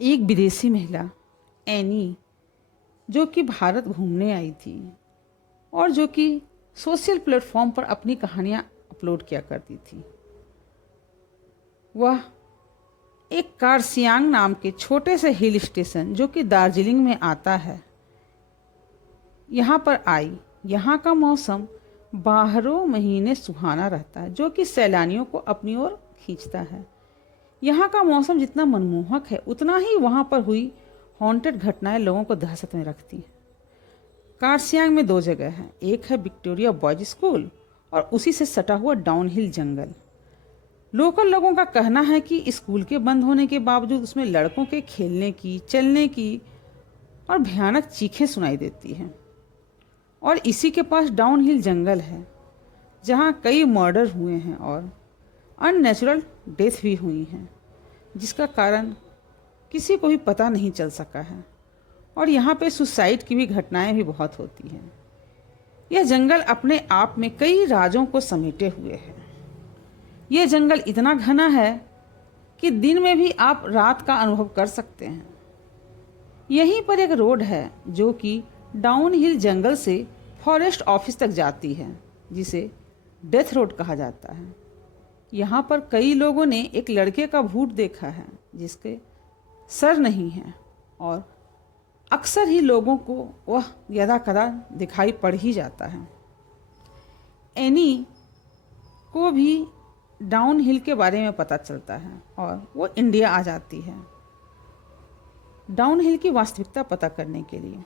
एक विदेशी महिला एनी, जो कि भारत घूमने आई थी और जो कि सोशल प्लेटफॉर्म पर अपनी कहानियाँ अपलोड किया करती थी, वह एक कारसियांग नाम के छोटे से हिल स्टेशन जो कि दार्जिलिंग में आता है, यहाँ पर आई। यहाँ का मौसम बारहों महीने सुहाना रहता है, जो कि सैलानियों को अपनी ओर खींचता है। यहाँ का मौसम जितना मनमोहक है, उतना ही वहाँ पर हुई हॉन्टेड घटनाएं लोगों को दहशत में रखती हैं। कारसियांग में दो जगह हैं, एक है विक्टोरिया बॉयज स्कूल और उसी से सटा हुआ डाउनहिल जंगल। लोकल लोगों का कहना है कि स्कूल के बंद होने के बावजूद उसमें लड़कों के खेलने की, चलने की और भयानक चीखें सुनाई देती हैं। और इसी के पास डाउनहिल जंगल है, जहाँ कई मर्डर हुए हैं और अननेचुरल डेथ भी हुई हैं, जिसका कारण किसी को भी पता नहीं चल सका है। और यहाँ पे सुसाइड की भी घटनाएं भी बहुत होती हैं। यह जंगल अपने आप में कई राजों को समेटे हुए है। यह जंगल इतना घना है कि दिन में भी आप रात का अनुभव कर सकते हैं। यहीं पर एक रोड है जो कि डाउन हिल जंगल से फॉरेस्ट ऑफिस तक जाती है, जिसे डेथ रोड कहा जाता है। यहाँ पर कई लोगों ने एक लड़के का भूत देखा है जिसके सर नहीं है, और अक्सर ही लोगों को वह यदा कदा दिखाई पड़ ही जाता है। एनी को भी डाउन हिल के बारे में पता चलता है और वो इंडिया आ जाती है डाउन हिल की वास्तविकता पता करने के लिए।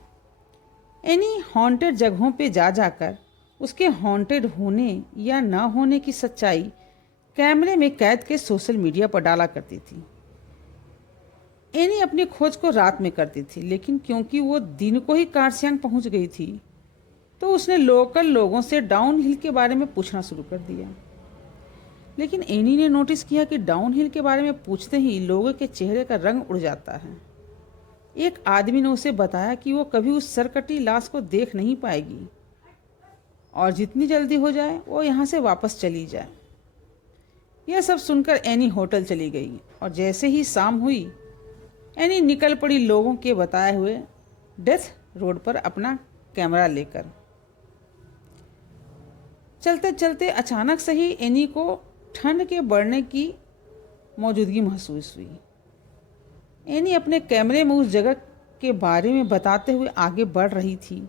एनी हॉन्टेड जगहों पे जा जाकर उसके हॉन्टेड होने या ना होने की सच्चाई कैमरे में कैद के सोशल मीडिया पर डाला करती थी। एनी अपनी खोज को रात में करती थी, लेकिन क्योंकि वो दिन को ही कारसियांग पहुंच गई थी, तो उसने लोकल लोगों से डाउन हिल के बारे में पूछना शुरू कर दिया। लेकिन एनी ने नोटिस किया कि डाउन हिल के बारे में पूछते ही लोगों के चेहरे का रंग उड़ जाता है। एक आदमी ने उसे बताया कि वो कभी उस सरकटी लाश को देख नहीं पाएगी और जितनी जल्दी हो जाए वो यहाँ से वापस चली जाए। यह सब सुनकर एनी होटल चली गई और जैसे ही शाम हुई, एनी निकल पड़ी लोगों के बताए हुए डेथ रोड पर अपना कैमरा लेकर। चलते चलते अचानक से ही एनी को ठंड के बढ़ने की मौजूदगी महसूस हुई। एनी अपने कैमरे में उस जगह के बारे में बताते हुए आगे बढ़ रही थी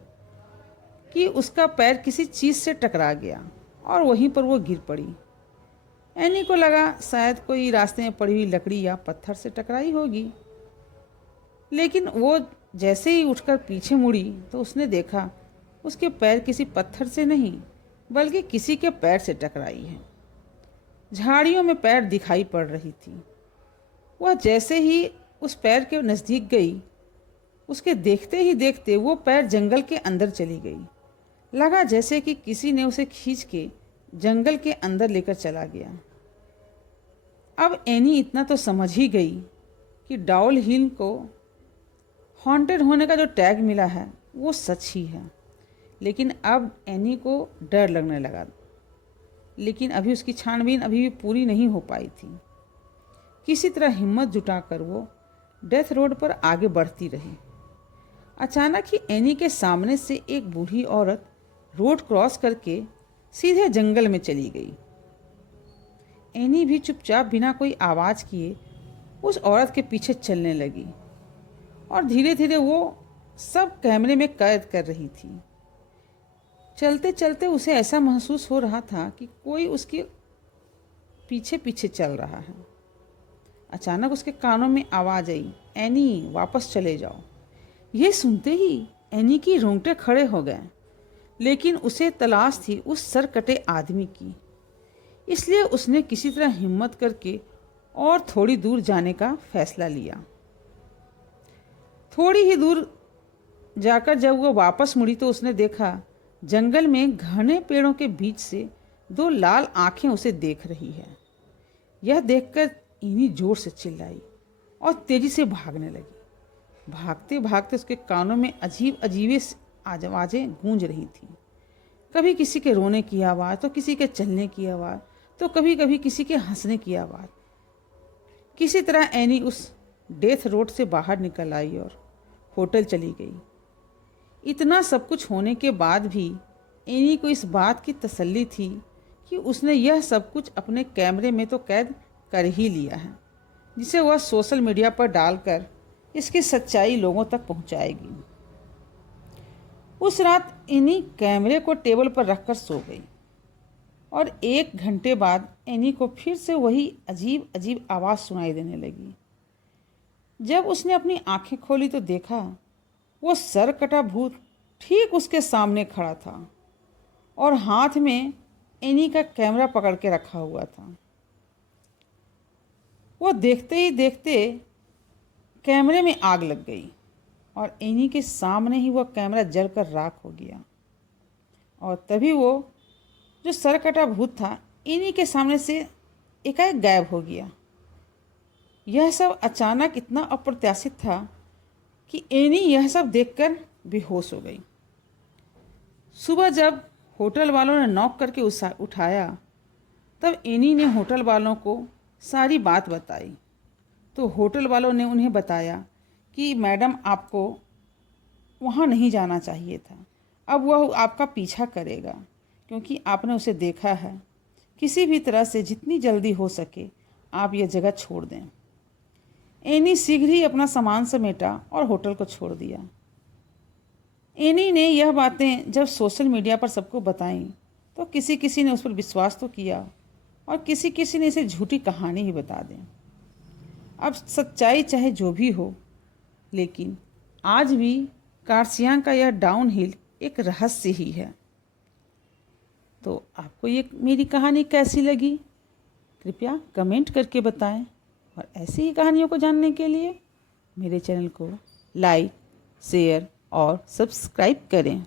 कि उसका पैर किसी चीज़ से टकरा गया और वहीं पर वो गिर पड़ी। एनी को लगा शायद कोई रास्ते में पड़ी हुई लकड़ी या पत्थर से टकराई होगी, लेकिन वो जैसे ही उठकर पीछे मुड़ी तो उसने देखा उसके पैर किसी पत्थर से नहीं बल्कि किसी के पैर से टकराई है। झाड़ियों में पैर दिखाई पड़ रही थी। वह जैसे ही उस पैर के नज़दीक गई, उसके देखते ही देखते वो पैर जंगल के अंदर चली गई। लगा जैसे कि किसी ने उसे खींच के जंगल के अंदर लेकर चला गया। अब एनी इतना तो समझ ही गई कि डाउन हिल को हॉन्टेड होने का जो टैग मिला है वो सच ही है। लेकिन अब एनी को डर लगने लगा, लेकिन अभी उसकी छानबीन अभी भी पूरी नहीं हो पाई थी। किसी तरह हिम्मत जुटाकर वो डेथ रोड पर आगे बढ़ती रही। अचानक ही एनी के सामने से एक बूढ़ी औरत रोड क्रॉस करके सीधे जंगल में चली गई। एनी भी चुपचाप बिना कोई आवाज़ किए उस औरत के पीछे चलने लगी और धीरे धीरे वो सब कैमरे में कैद कर रही थी। चलते चलते उसे ऐसा महसूस हो रहा था कि कोई उसके पीछे पीछे चल रहा है। अचानक उसके कानों में आवाज़ आई, एनी वापस चले जाओ। ये सुनते ही एनी की रोंगटे खड़े हो गए, लेकिन उसे तलाश थी उस सरकटे आदमी की, इसलिए उसने किसी तरह हिम्मत करके और थोड़ी दूर जाने का फैसला लिया। थोड़ी ही दूर जाकर जब वो वापस मुड़ी तो उसने देखा जंगल में घने पेड़ों के बीच से दो लाल आंखें उसे देख रही है। यह देखकर इन्हीं जोर से चिल्लाई और तेजी से भागने लगी। भागते भागते उसके कानों में अजीब अजीब आवाज़ें गूंज रही थीं। कभी किसी के रोने की आवाज़, तो किसी के चलने की आवाज़, तो कभी कभी किसी के हंसने की आवाज़। किसी तरह एनी उस डेथ रोड से बाहर निकल आई और होटल चली गई। इतना सब कुछ होने के बाद भी एनी को इस बात की तसल्ली थी कि उसने यह सब कुछ अपने कैमरे में तो कैद कर ही लिया है, जिसे वह सोशल मीडिया पर डालकर इसकी सच्चाई लोगों तक पहुंचाएगी। उस रात एनी कैमरे को टेबल पर रखकर सो गई और 1 घंटे बाद एनी को फिर से वही अजीब अजीब आवाज़ सुनाई देने लगी। जब उसने अपनी आंखें खोली तो देखा वो सर कटा भूत ठीक उसके सामने खड़ा था और हाथ में एनी का कैमरा पकड़ के रखा हुआ था। वो देखते ही देखते कैमरे में आग लग गई और एनी के सामने ही वह कैमरा जलकर राख हो गया। और तभी वो जो सरकटा भूत था एनी के सामने से एकाएक गायब हो गया। यह सब अचानक इतना अप्रत्याशित था कि एनी यह सब देखकर बेहोश हो गई। सुबह जब होटल वालों ने नॉक करके उठाया तब एनी ने होटल वालों को सारी बात बताई। तो होटल वालों ने उन्हें बताया कि मैडम आपको वहाँ नहीं जाना चाहिए था, अब वह आपका पीछा करेगा क्योंकि आपने उसे देखा है। किसी भी तरह से जितनी जल्दी हो सके आप यह जगह छोड़ दें। एनी शीघ्र ही अपना सामान समेटा और होटल को छोड़ दिया। एनी ने यह बातें जब सोशल मीडिया पर सबको बताईं तो किसी किसी ने उस पर विश्वास तो किया और किसी किसी ने इसे झूठी कहानी ही बता दें। अब सच्चाई चाहे जो भी हो, लेकिन आज भी कार्सियांग का यह डाउनहिल एक रहस्य ही है। तो आपको ये मेरी कहानी कैसी लगी कृपया कमेंट करके बताएं और ऐसी ही कहानियों को जानने के लिए मेरे चैनल को लाइक, शेयर और सब्सक्राइब करें।